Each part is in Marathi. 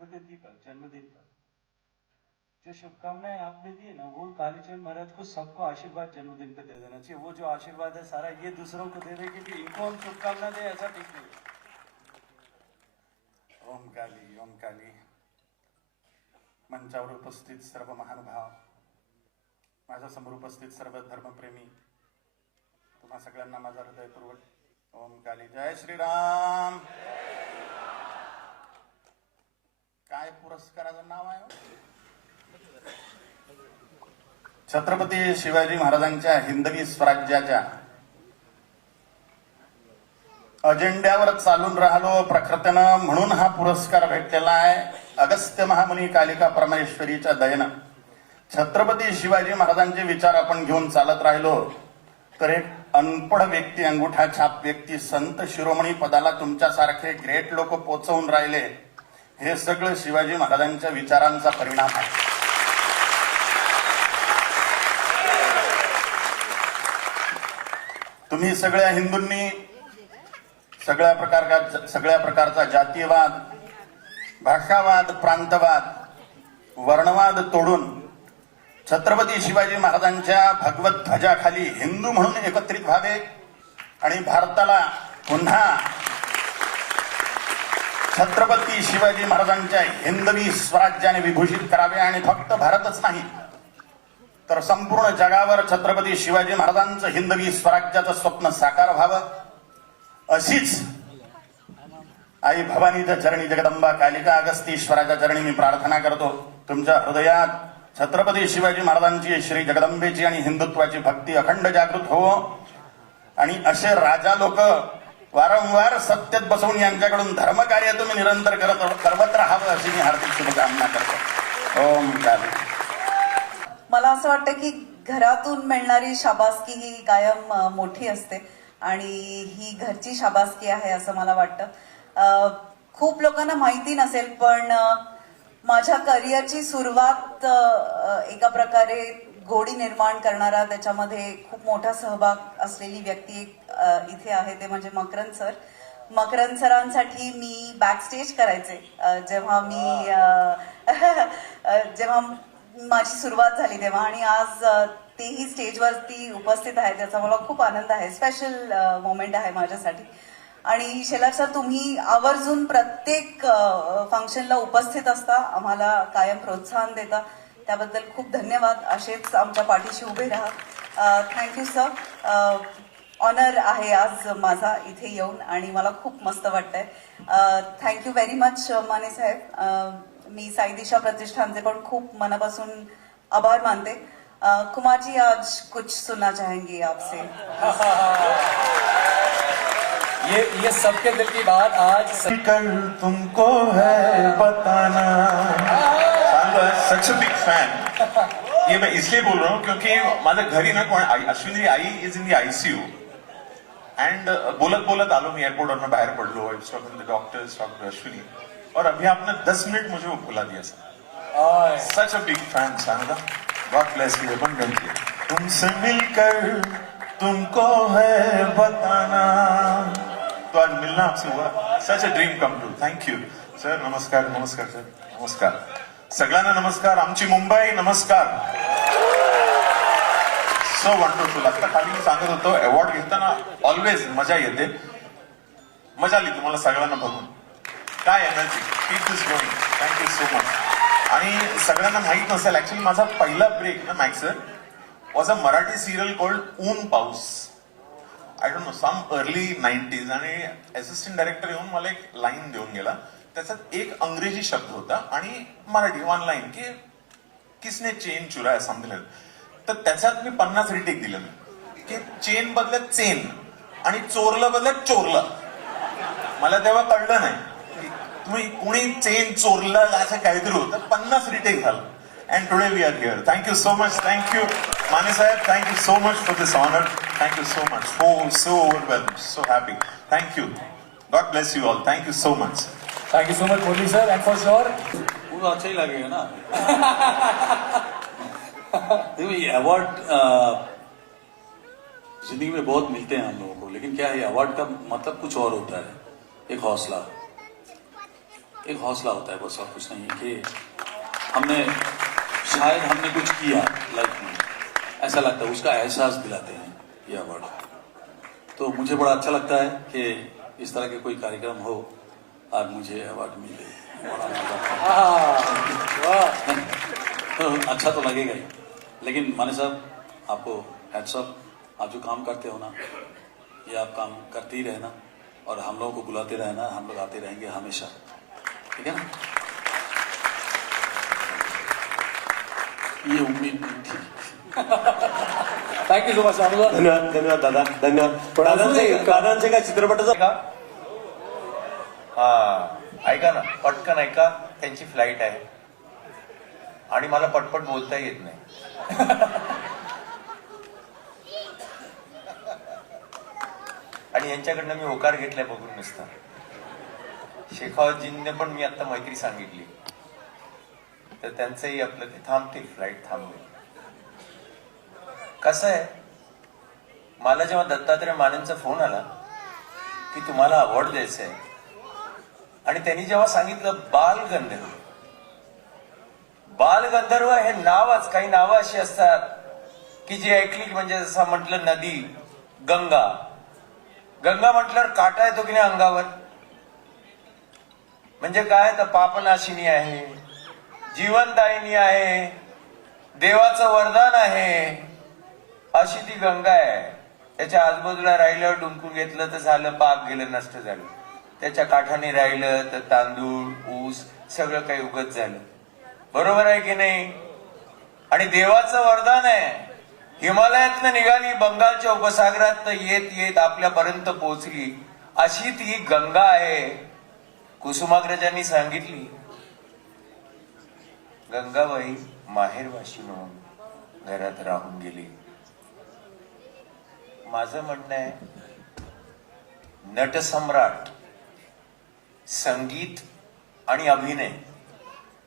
तिथि पर जन्मदिन पर जो शुभकामनाएं आपने दी ना, वो कालीचरण महाराज को सबको आशीर्वाद जन्मदिन पे दे देना चाहिए। वो जो आशीर्वाद है सारा ये दूसरों को दे दे कि इनको हम शुभकामना दे, ऐसा ठीक नहीं। ओम काली, ओम काली। मंचावर उपस्थित सर्व महानुभाव, माझ्या समोर उपस्थित सर्व धर्मप्रेमी, तुम्हा सगळ्यांना माझा हृदयपूर्वक ओम काली। जय श्रीराम। काय पुरस्काराचं नाव आहे? छत्रपती शिवाजी महाराजांच्या हिंदवी स्वराज्याच्या अजेंड्यावर चालून राहिलो प्रखरतेनं, म्हणून हा पुरस्कार भेटलेला आहे। अगस्त्य महामुनी कालिका परमेश्वरीच्या दयेनं छत्रपती शिवाजी महाराजांचे विचार आपण घेऊन चालत राहिलो तर एक अनपढ व्यक्ती, अंगुठा छाप व्यक्ती संत शिरोमणी पदाला तुमच्यासारखे ग्रेट लोक पोचवून राहिले, हे सगळं शिवाजी महाराजांच्या विचारांचा परिणाम आहे। तुम्ही सगळ्या हिंदूंनी सगळ्या प्रकारचा जातीयवाद, भाषावाद, प्रांतवाद, वर्णवाद तोडून छत्रपती शिवाजी महाराजांच्या भगवत ध्वजाखाली हिंदू म्हणून एकत्रित व्हावे आणि भारताला पुन्हा छत्रपती शिवाजी महाराजांच्या हिंदवी स्वराज्याने विभूषित करावे आणि फक्त भारतच नाही तर संपूर्ण जगावर छत्रपती शिवाजी महाराजांचं हिंदवी स्वराज्याचं स्वप्न साकार व्हावं, अशीच आई भवानीच्या चरणी, जगदंबा कालिका अगस्तीश्वराच्या चरणी मी प्रार्थना करतो। तुमच्या हृदयात छत्रपती शिवाजी महाराजांची, श्री जगदंबेची आणि हिंदुत्वाची भक्ती अखंड जागृत हो आणि असे राजा लोक वारंवार सत्तेत बसवून यांच्याकडून धर्मकार्य तुम्ही निरंतर करत राहावं अशी मी हार्दिक शुभकामना करतो। ओम काली। मला असं वाटतं की घरातून मिळणारी शाबासकी ही कायम मोठी असते आणि ही घरची शाबासकी आहे असं मला वाटतं। खूप लोकांना माहिती नसेल पण माझ्या करिअरची सुरुवात एका प्रकारे गोडी निर्माण करणारा, त्याच्यामध्ये खूप मोठा सहभाग असलेली व्यक्ती इथे आहे, ते म्हणजे मकरंद सर। मकरंद सरांसाठी मी बॅकस्टेज करायचे जेव्हा माझी सुरुवात झाली तेव्हा, आणि आज तेही स्टेजवरती उपस्थित आहे, त्याचा मला खूप आनंद आहे। स्पेशल मोमेंट आहे माझ्यासाठी। आणि शेलार सर, तुम्ही आवर्जून प्रत्येक फंक्शनला उपस्थित असता, आम्हाला कायम प्रोत्साहन देता, त्याबद्दल खूप धन्यवाद। असेच आमच्या पाठीशी उभे राहा। Thank you sir. ऑनर आहे आज माझा इथे येऊन आणि मला खूप मस्त वाटतंय। थँक्यू व्हेरी मच माने साहेब। मी साई दिशा प्रतिष्ठानचे पण खूप मनापासून आभार मानते। कुमार जी, आज कुछ सुनना चाहेंगे आपसे। ये सबके दिल की बात आज कल तुमको है बताना। सच अ बिग फैन। ये मैं इसलिए बोल रहा हूँ क्योंकि माझ्या घरी ना कोण, अश्विनी आई is in the ICU and बोलत बोलत आलो मी एयरपोर्ट और मैं बाहर पड़ लो, डॉक्टर्स, डॉक्टर अश्विनी, और अभी आपने 10 मिनट मुझे वो बुला दिया sir. Such a big fan सानदा, गॉड ब्लेस यू अबंडेंटली। तुमसे मिलकर तुमको है बताना, तो आज मिलना आपसे हुआ, such a dream come true. Thank you sir. नमस्कार, नमस्कार सर, नमस्कार सगळ्यांना, नमस्कार। आमची मुंबई, नमस्कार। So wonderful. आता खाली मी सांगत होतो, अवॉर्ड घेताना ऑलवेज मजा येते, मजा आली तुम्हाला सगळ्यांना बघून, काय energy, keep this going. Thank you so much. आणि सगळ्यांना माहित नसेल, ऍक्च्युअली माझा पहिला ब्रेक ना मॅक्सर was a Marathi serial called Oon Paus, I don't know, some early 90s, आणि असिस्टंट डायरेक्टर येऊन मला एक लाईन देऊन गेला, त्याच्यात एक अंग्रेजी शब्द होता आणि मराठी वन लाईन की किसने चेन चुराया, समजलं। तर त्याच्यात मी 50 रिटेक दिलं की चेन बदलत चेन आणि चोरलं बदलत चोरलं। मला तेव्हा कळलं नाही की तुम्ही कुणी चेन चोरलं असं काहीतरी होतं। 50 रिटेक झालं and today we are here. Thank you so much. Thank you Mane साहेब, thank you so much for this honour. Thank you so much, so overwhelm, so happy. Thank you, God bless you all. Thank you so much. Thank you so much Murali sir, and for sure वो अच्छा ही लगेगा ना। देखो, ये अवार्ड जिंदगी में बहुत मिलते हैं हम लोगों को, लेकिन क्या है, अवार्ड का मतलब कुछ और होता है, एक हौसला। एक हौसला होता है, बस और कुछ नहीं, कि शायद हमने कुछ किया लाइफ में, ऐसा लगता है, उसका एहसास दिलाते हैं ये अवार्ड। तो मुझे बड़ा अच्छा लगता है कि इस तरह के कोई कार्यक्रम हो, आज मुझे अवार्ड मिले, बड़ा मजा आता है। तो अच्छा तो लगेगा ही, लेकिन माने साहब आपको हैट्स ऑफ, आप जो काम करते हो ना, ये आप काम करते ही रहना और हम लोगों को बुलाते रहना, हम लोग आते रहेंगे हमेशा, ठीक है ना? ये उम्मीद नहीं थी। Thank you so much Anuja. धन्यवाद धन्यवाद दादा, धन्यवाद. दादांचे काय चित्रपटाचं का हा ऐका ना, पटकन ऐका, त्यांची फ्लाईट आहे आणि मला पटपट बोलता येत नाही. आणि यांच्याकडनं मी होकार घेतलाय बघून नसता. शेखावतजींनी पण मी आता मैत्री सांगितली, तर त्यांचंही आपलं ते थांबतील, फ्लाईट थांबवेल. कसं आहे, मला जेव्हा दत्तात्रय मानेंचा फोन आला की तुम्हाला अवॉर्ड द्यायचं आहे, आणि त्यांनी जेव्हा सांगितलं बालगंधर्व, बालगंधर्व हे नावच, काही नावं अशी असतात की जी ऐकली म्हणजे जसं म्हटलं नदी, गंगा, गंगा म्हटल्यावर काटा येतो की नाही अंगावर, म्हणजे काय, तर पापनाशिनी आहे, जीवनदायिनी आहे, देवाचं वरदान आहे, अशी ती गंगा आहे. त्याच्या आजूबाजूला राहिलं, डुंकून घेतलं तर झालं, पाप गेलं, नष्ट झालं. त्याच्या काठाने राहिलं तर तांदूळ, ऊस सगळं काही उगत झालं. बरोबर आहे की नाही? आणि देवाचं वरदान आहे, हिमालयातनं निघाली, बंगालच्या उपसागरात तर येत येत आपल्यापर्यंत पोहोचली, अशी ती गंगा आहे. कुसुमाग्रजांनी सांगितली, गंगाबाई माहेरवाशी म्हणून घरात राहून गेली. माझं म्हणणं आहे, नटसम्राट, संगीत आणि अभिनय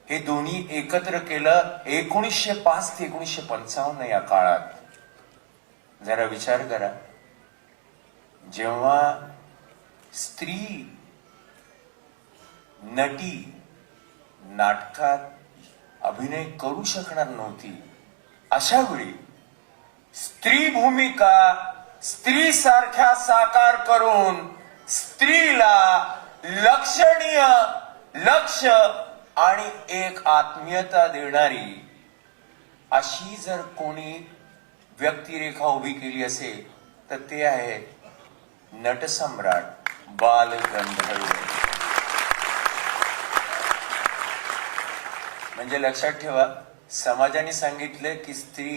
हे दोन्ही एकत्र केलं 1905 ते 1955 या काळात. जरा विचार करा, जेव्हा स्त्री नटी नाटकात अभिनय करू शकणार नव्हती, अशा वेळी स्त्री भूमिका स्त्री सारख्या साकार करून स्त्रीला लक्षणीय लक्ष आणि एक आत्मीयता देणारी अशी जर कोणी व्यक्तिरेखा उभी केली असेल तर ते आहे नटसम्राट बालगंधर्व. म्हणजे लक्षात ठेवा, समाजाने सांगितलं की स्त्री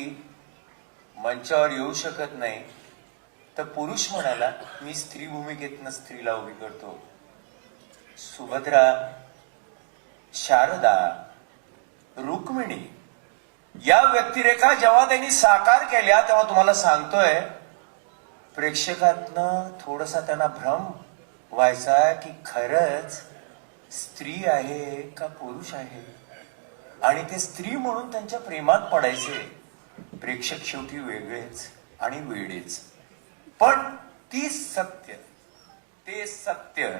मंचावर येऊ शकत नाही, तर पुरुष म्हणाला मी स्त्री भूमिकेतनं स्त्रीला उभी करतो. सुभद्रा, शारदा, रुक्मिणी या व्यक्तिरेखा जेव्हा त्यांनी साकार केल्या, तेव्हा तुम्हाला सांगतोय प्रेक्षकातनं थोडासा त्यांना भ्रम व्हायचा की खरंच स्त्री आहे का पुरुष आहे, आणि ते स्त्री म्हणून त्यांच्या प्रेमात पडायचे. प्रेक्षक शेवटी वेगळेच आणि वेडेच, पण ती सत्य, ते सत्य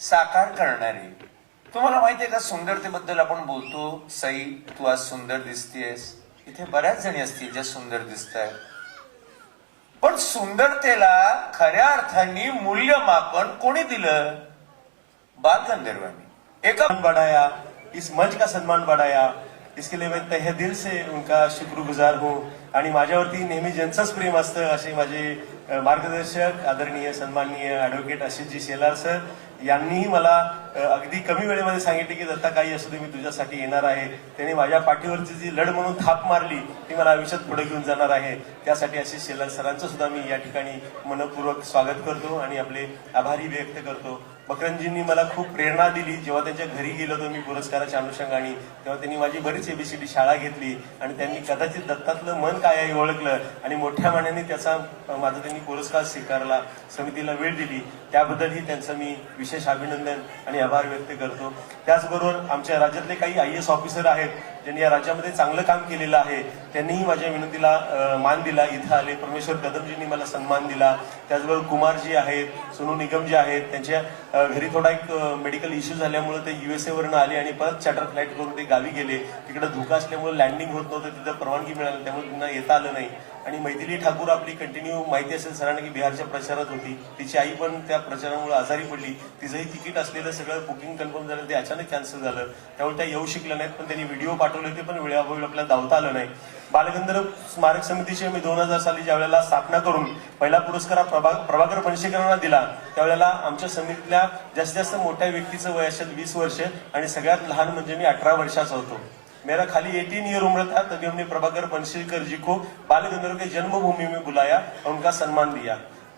साकार करणारे. तुम्हाला माहितीये का, सुंदरतेबद्दल आपण बोलतो, सई तू आज सुंदर दिसतेस, इथे बऱ्याच जणी असतील ज्या सुंदर दिसतायत, पण सुंदरतेला खऱ्या अर्थाने मूल्यमापन कोणी दिलं? बालगंधर्वांनी. एका बढ़ाया, इस मंच का सम्मान बढ़ाया, इसके लिए मैं तहे दिल से उनका शुक्रगुजार हूँ. आणि माझ्यावरती नेहमी ज्यांचंच प्रेम असतं असे माझे मार्गदर्शक आदरणीय सन्माननीय ॲडव्होकेट आशिषजी शेलार सर यांनीही मला अगदी कमी वेळेमध्ये सांगितले की दत्ता काही असू दे, मी तुझ्यासाठी येणार आहे. त्यांनी माझ्या पाठीवरची जी लढ म्हणून थाप मारली ती मला आयुष्यात पुढे घेऊन जाणार आहे. त्यासाठी आशिष शेलार सरांचं सुद्धा मी या ठिकाणी मनपूर्वक स्वागत करतो आणि आपले आभारी व्यक्त करतो. बकरंजींनी मला खूप प्रेरणा दिली. जेव्हा त्यांच्या घरी गेलो होतो मी पुरस्काराच्या अनुषंगाने, तेव्हा त्यांनी माझी बरीच एबीसीडी शाळा घेतली आणि त्यांनी कदाचित दत्तातलं मन काय आहे ओळखलं आणि मोठ्या मनाने त्याचा माझा त्यांनी पुरस्कार स्वीकारला, समितीला वेळ दिली, त्याबद्दलही त्यांचा मी विशेष विशेष अभिनंदन आणि आभार व्यक्त करतो. त्याचबरोबर आमच्या राज्यातले काही IAS ऑफिसर आहेत ज्यांनी या राज्यामध्ये चांगलं काम केलेलं आहे, त्यांनीही माझ्या विनंतीला मान दिला. इथं आले परमेश्वर कदमजींनी मला सन्मान दिला. त्याचबरोबर कुमारजी आहेत, सोनू निगमजी आहेत, त्यांच्या घरी थोडा एक मेडिकल इश्यू झाल्यामुळे ते USA वरनं आले आणि परत चार्टर फ्लाईट करून ते गावी गेले. तिकडे धोका असल्यामुळे लँडिंग होत नव्हतं, तिथं परवानगी मिळाली, त्यामुळे त्यांना येता आलं नाही. आणि मैथिली ठाकूर आपली कंटिन्यू माहिती असेल सरांना की बिहारच्या प्रचारात होती. तिची आई पण त्या प्रचारामुळे आजारी पडली. तिचंही तिकीट असलेलं सगळं बुकिंग कन्फर्म झालं, ते अचानक कॅन्सल झालं. त्यामुळे त्या येऊ शकल्या नाहीत, पण त्यांनी व्हिडिओ पाठवले होते, पण वेळावेळी आपल्याला धावता आलं नाही. बालगंधर्व स्मारक समितीची मी 2000 साली ज्या वेळेला स्थापना करून पहिला पुरस्कार प्रभाकर पणशीकरांना दिला, त्यावेळेला आमच्या समितीतल्या जास्तीत जास्त मोठ्या व्यक्तीचं वय असेल 20 वर्ष आणि सगळ्यात लहान म्हणजे मी 18 वर्षाचा होतो. मेरा खाली 18 ईयर उम्र था, तभी हमने प्रभाकर पणशीकर जी को बालगंधर्व के जन्मभूमि में बुलाया और उनका सम्मान दिया.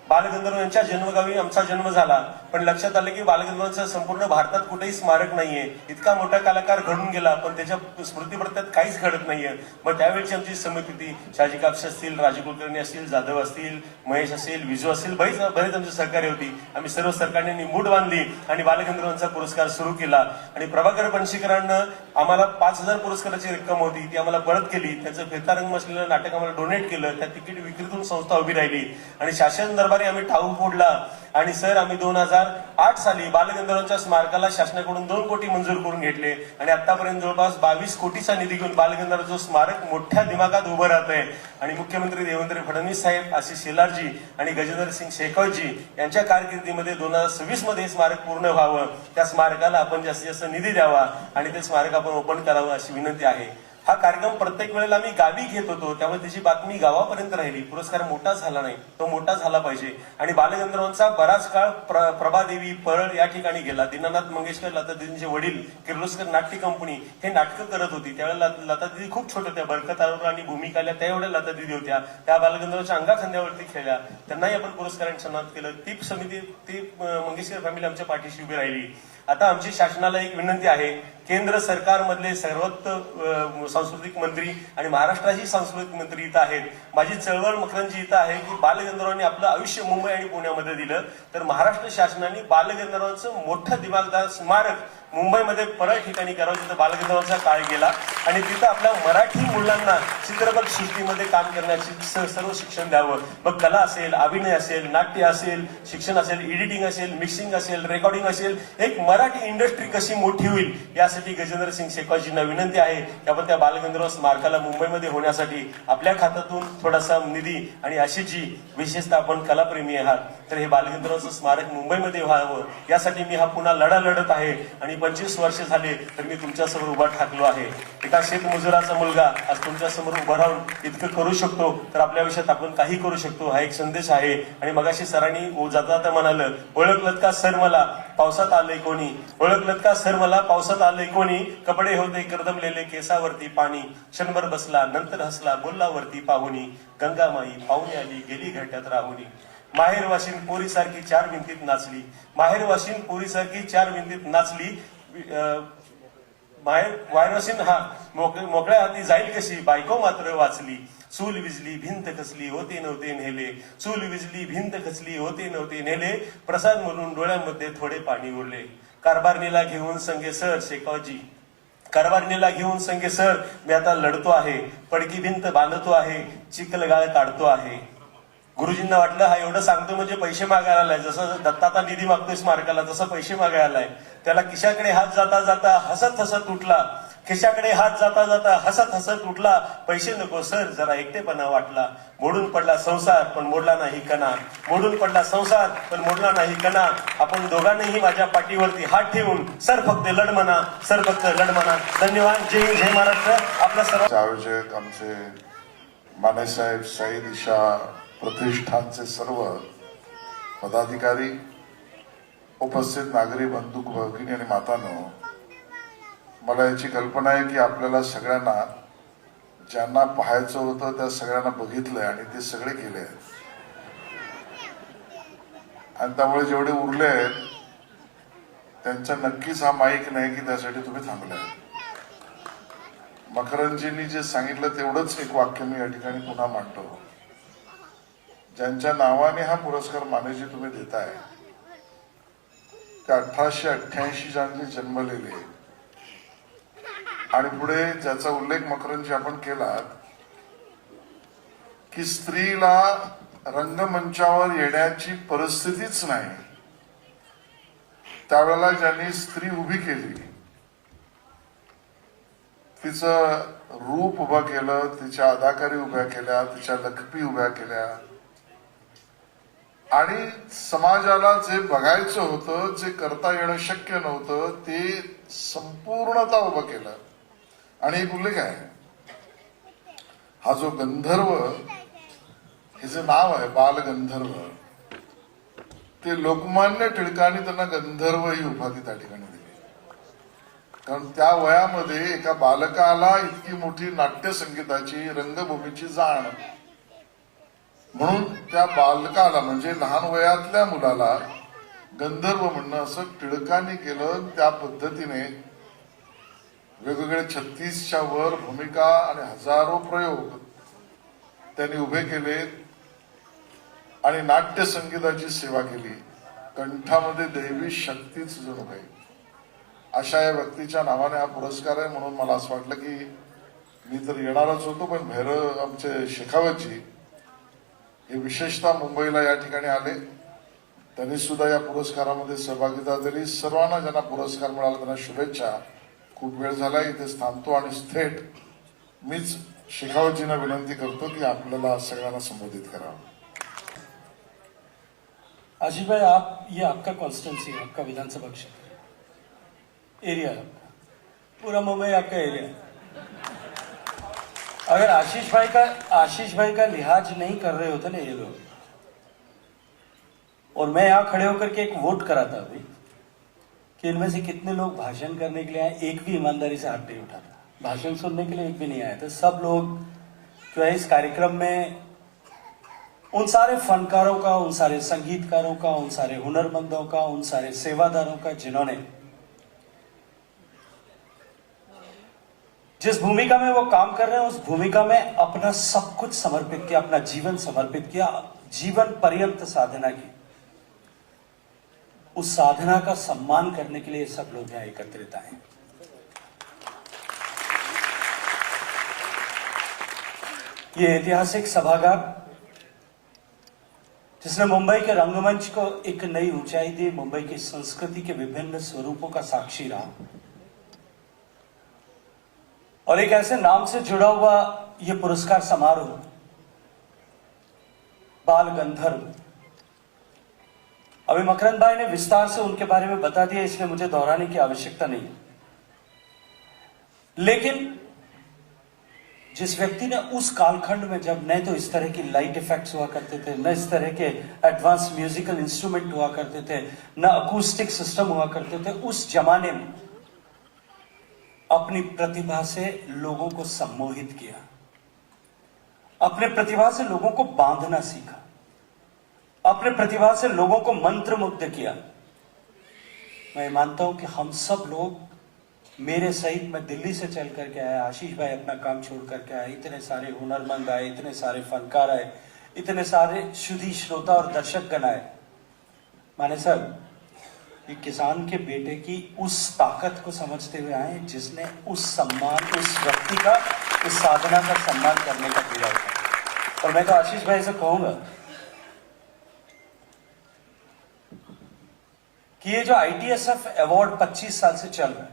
बालगंधर्व यांच्या जन्मगावी आमचा जन्म झाला, पण लक्षात आलं की बालगंधर्वांचं संपूर्ण भारतात कुठेही स्मारक नाहीये. इतका मोठा कलाकार घडून गेला, पण त्याच्या स्मृतीपत्रात काहीच घडत नाहीये. मग त्यावेळची आमची समिती होती, शहाजी कापसे असतील, राजू कुलकर्णी असतील, जाधव असतील, महेश असेल, विजू असेल, बरेच आमची सहकार्य होती. आम्ही सर्व सरकारने मूठ बांधली आणि बालगंधर्वांचा पुरस्कार सुरू केला. आणि प्रभाकर पणशीकरांना आम्हाला 5000 पुरस्काराची रक्कम होती, ती आम्हाला परत केली. त्याचं फिरता रंग असलेलं नाटक आम्हाला डोनेट केलं. त्या तिकीट विक्रीतून संस्था उभी राहिली आणि शासन दरबारी आम्ही ठाऊ फोडला. आणि सर आम्ही 2008 साली बालगंधर्वांच्या स्मारकाला शासनाकडून 2 कोटी मंजूर करून घेतले आणि आतापर्यंत जवळपास 22 कोटीचा निधी घेऊन बालगंधर्वांचं स्मारक मोठ्या दिमागात उभं राहत आहे. आणि मुख्यमंत्री देवेंद्र फडणवीस साहेब, आशिष शेलारजी आणि गजेंद्र सिंग शेखावतजी यांच्या कारकिर्दीमध्ये 2026 मध्ये स्मारक पूर्ण व्हावं. त्या स्मारकाला आपण जास्तीत जास्त निधी द्यावा आणि ते स्मारक आपण ओपन करावं अशी विनंती आहे. हा कार्यक्रम प्रत्येक वेळेला आम्ही गावी घेत होतो, त्यामुळे त्याची बातमी गावापर्यंत राहिली. पुरस्कार मोठा झाला नाही, तो मोठा झाला पाहिजे. आणि बालगंधर्वांचा बराच काळ प्रभादेवी, परळ या ठिकाणी गेला. दीनानाथ मंगेशकर लतादीदींचे वडील किर्लोस्कर नाट्य कंपनी हे नाटकं करत होती. त्यावेळेला लतादीदी खूप छोट्या होत्या, बरकत आरोरा आणि भूमिका आल्या त्या एवढ्या लतादीदी होत्या. त्या बालगंधर्वांच्या अंगाखांद्यावरती खेळल्या, त्यांनाही आपण पुरस्काराने सन्मान केलं. ती समिती, ती मंगेशकर फॅमिली आमच्या पाठीशी उभी राहिली. आता आमची शासनाला एक विनंती आहे, केंद्र सरकारमधले सर्वोच्च सांस्कृतिक मंत्री आणि महाराष्ट्राची सांस्कृतिक मंत्री इथं आहेत. माझी चळवळ मकरंजी इथं आहे की बालगंधर्वांनी आपलं आयुष्य मुंबई आणि पुण्यामध्ये दिलं, तर महाराष्ट्र शासनाने बालगंधर्वांचं मोठं दिमागदार स्मारक मुंबईमध्ये परळ ठिकाणी करावं, तिथं बालगंधर्वांचा काळ गेला. आणि तिथं आपल्या मराठी मुलांना चित्रपट सृष्टीमध्ये काम करण्याची सर्व शिक्षण द्यावं. मग कला असेल, अभिनय असेल, नाट्य असेल, शिक्षण असेल, एडिटिंग असेल, मिक्सिंग असेल, रेकॉर्डिंग असेल, एक मराठी इंडस्ट्री कशी मोठी होईल यासाठी गजेंद्र सिंग शेखावतजींना विनंती आहे की आपण त्या बालगंधर्व स्मारकाला मुंबईमध्ये होण्यासाठी आपल्या खात्यातून थोडासा निधी आणि अशी जी विशेषतः आपण कलाप्रेमी आहात, तर हे बालगंधर्वांचं स्मारक मुंबईमध्ये व्हावं यासाठी मी हा पुन्हा लढा लढत आहे. आणि 25 वर्ष झाले तर मी तुमच्यासमोर उभा ठाकलो आहे. एका शेतमजुराचा मुलगा आज तुमच्या समोर उभा राहून इतकं करू शकतो, तर आपल्या आयुष्यात आपण काही करू शकतो, हा एक संदेश आहे. आणि मगाशी सरांनी जाता जाता म्हणालं, ओळखलत का सर मला पावसात आलंय कोणी, ओळखलत का सर मला पावसात आलंय कोणी, कपडे होते करदमलेले केसावरती पाणी, क्षणभर बसला नंतर हसला बोललावरती पाहुणी, गंगामाई पाहुणे आली गेली घरट्यात राहुनी, माहेर वाशिन पोरीसारखी 4 भिंतीत नाचली, माहेर वाशिन पोरीसारखी 4 भिंतीत नाचली, बाहेर वाशिन हा मोकळ्या हाती जाईल कशी, बायको मात्र वाचली, चूल विजली भिंत खचली होते नव्हते नेले, चूल विजली भिंत खचली होते नव्हते नेले, प्रसाद म्हणून डोळ्यामध्ये थोडे पाणी उरले, कारभारणीला घेऊन संगे सर शेखावतजी, कारभारणीला घेऊन संगे सर मी आता लढतो आहे, पडकी भिंत बांधतो आहे, चिखलगाळ काढतो आहे. गुरुजींना वाटलं हा एवढं सांगतो म्हणजे पैसे मागायला आलाय, जसं दत्ताचा निधी मागतोय स्मारकाला तसं पैसे मागायला आलाय. त्याला खिशाकडे हात जाता जाता हसत हसत उठला, खिशाकडे हात जाता जाता हसत हसत उठला, पैसे नको सर जरा एकटेपणा वाटला, मोडून पडला संसार पण मोडला नाही कणा, मोडून पडला संसार पण मोडला नाही कणा, आपण दोघांनीही माझ्या पाठीवरती हात ठेवून सर फक्त लढ म्हणा, सर फक्त लढ म्हणा. धन्यवाद. जय हिंद, जय महाराष्ट्र. आपला सर्व आयोजक आमचे मानेसाहेब, सईद ईशा प्रतिष्ठानचे सर्व पदाधिकारी, उपस्थित नागरी बंधू भगिनी आणि मातांनो, मला याची कल्पना आहे की आपल्याला सगळ्यांना ज्यांना पाहायचं होतं त्या सगळ्यांना बघितलंय आणि ते सगळे केले आहेत. आणि त्यामुळे जेवढे उरले आहेत त्यांचा नक्कीच हा माईक नाही की त्यासाठी तुम्ही थांबलाय. मकरंजींनी जे सांगितलं तेवढंच एक वाक्य मी या ठिकाणी पुन्हा मांडतो. ज्यांच्या नावाने हा पुरस्कार मानेजी तुम्ही देताय ते 1888 जन्मलेले आणि पुढे ज्याचा उल्लेख मकरंदजी आपण केला की स्त्रीला रंगमंचावर येण्याची परिस्थितीच नाही, त्यावेळेला ज्यांनी स्त्री उभी केली, तिचं रूप उभं केलं, तिच्या अदाकारी उभ्या केल्या, तिच्या लखपी उभ्या केल्या आणि समाजाला जे बघायचं होतं, जे करता येणं शक्य नव्हतं, ते संपूर्णता उभं केलं. आणि एक उल्लेख आहे, हा जो गंधर्व, हे जे नाव आहे बाल गंधर्व, ते लोकमान्य टिळकांनी त्यांना गंधर्व ही उपाधी त्या ठिकाणी दिली. कारण त्या वयामध्ये एका बालकाला इतकी मोठी नाट्य संगीताची, रंगभूमीची जाण, म्हणून त्या बालकाला म्हणजे लहान वयातल्या मुलाला गंधर्व म्हणणं असं टिळकांनी केलं. त्या पद्धतीने वेगवेगळे 36च्या वर भूमिका आणि हजारो प्रयोग त्यांनी उभे केले आणि नाट्य संगीताची सेवा केली. कंठामध्ये दैवी शक्तीच जणू काही. अशा या व्यक्तीच्या नावाने हा पुरस्कार आहे. म्हणून मला असं वाटलं की मी तर येणारच होतो, पण भैरव आमचे शेखावतजी हे विशेषतः मुंबईला या ठिकाणी आले, त्यांनी सुद्धा या पुरस्कारामध्ये सहभागिता दिली. सर्वांना ज्यांना पुरस्कार मिळाला त्यांना शुभेच्छा. खूप वेळ झाला, इथेच थांबतो आणि थेट मीच शेखावतजींना विनंती करतो की आपल्याला सगळ्यांना संबोधित करावं. आशीष भाई, आप ये आपका कॉन्स्टिट्यूंसी है, आपका विधानसभा क्षेत्र एरिया है, पूरा मुंबई आपका एरिया है. अगर आशीष भाई का लिहाज नहीं कर रहे होते ना ये लोग, और मैं यहाँ खड़े होकर के एक वोट करा था अभी कि इनमें से कितने लोग भाषण करने के लिए आए, एक भी ईमानदारी से हाथ नहीं उठाता. भाषण सुनने के लिए एक भी नहीं आया था. सब लोग जो है इस कार्यक्रम में उन सारे फनकारों का, उन सारे संगीतकारों का, उन सारे हुनरमंदों का, उन सारे सेवादारों का, जिन्होंने जिस भूमिका में वो काम कर रहे हैं उस भूमिका में अपना सब कुछ समर्पित किया, अपना जीवन समर्पित किया, जीवन पर्यंत साधना की. उस साधना का सम्मान करने के लिए सब लोग यहाँ एकत्रित आए. ये ऐतिहासिक सभागार जिसने मुंबई के रंगमंच को एक नई ऊंचाई दी, मुंबई की संस्कृति के विभिन्न स्वरूपों का साक्षी रहा, और एक ऐसे नाम से जुड़ा हुआ ये पुरस्कार समारोह बाल गंधर्व. अभी मकरंद भाई ने विस्तार से उनके बारे में बता दिया, इसलिए मुझे दोहराने की आवश्यकता नहीं. लेकिन जिस व्यक्ति ने उस कालखंड में, जब न तो इस तरह की लाइट इफेक्ट्स हुआ करते थे, न इस तरह के एडवांस म्यूजिकल इंस्ट्रूमेंट हुआ करते थे, न अकूस्टिक सिस्टम हुआ करते थे, उस जमाने में अपनी प्रतिभा से लोगों को सम्मोहित किया, अपने प्रतिभा से लोगों को बांधना सीखा, अपने प्रतिभा से लोगों को मंत्रमुग्ध किया. मैं मानता हूं कि हम सब लोग, मेरे सहित, मैं दिल्ली से चल करके आया, आशीष भाई अपना काम छोड़ करके आए, इतने सारे हुनरमंद आए, इतने सारे फनकार आए, इतने सारे शुद्धी श्रोता और दर्शकगण आए. माने सर, ये किसान के बेटे की उस ताकत को समझते हुए आए जिसने उस सम्मान, उस व्यक्ति का, उस साधना का सम्मान करने का पूरा उठाया. और मैं तो आशीष भाई से कहूंगा कि ये जो ITSF अवार्ड 25 साल से चल रहा है,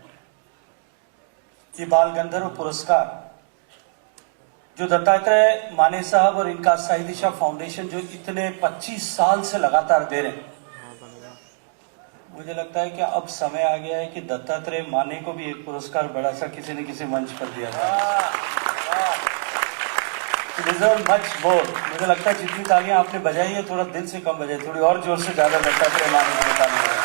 ये बाल गंधर्व पुरस्कार जो दत्तात्रेय माने साहब और इनका साई दिशा फाउंडेशन जो इतने 25 साल से लगातार दे रहे हैं, मुझे लगता है कि अब समय आ गया है कि दत्तात्रेय माने को भी एक पुरस्कार बड़ा सा किसी न किसी मंच पर दिया जाए. Much more. मुझे लगता है जितनी तालियां आपने बजाई है, थोड़ा दिल से कम बजाई, थोड़ी और जोर से ज्यादा दत्तात्रेय माने को तालियां.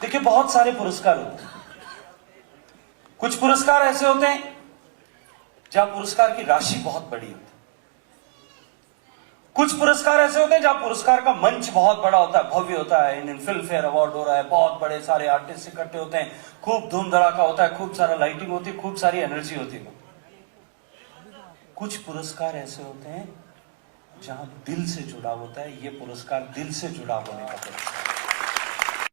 देखिए, बहुत सारे पुरस्कार होते हैं. कुछ पुरस्कार ऐसे होते हैं जहां पुरस्कार की राशि बहुत बड़ी होती है. कुछ पुरस्कार ऐसे होते हैं जहां पुरस्कार का मंच बहुत बड़ा होता है, भव्य होता है. इंडियन फिल्म फेयर अवार्ड हो रहा है, बहुत बड़े सारे आर्टिस्ट इकट्ठे होते हैं, खूब धूम धड़ाका होता है, खूब सारा लाइटिंग होती है, खूब सारी एनर्जी होती है. कुछ पुरस्कार ऐसे होते हैं जहां दिल से जुड़ा होता है, ये पुरस्कार दिल से जुड़ा होने का पुरस्कार।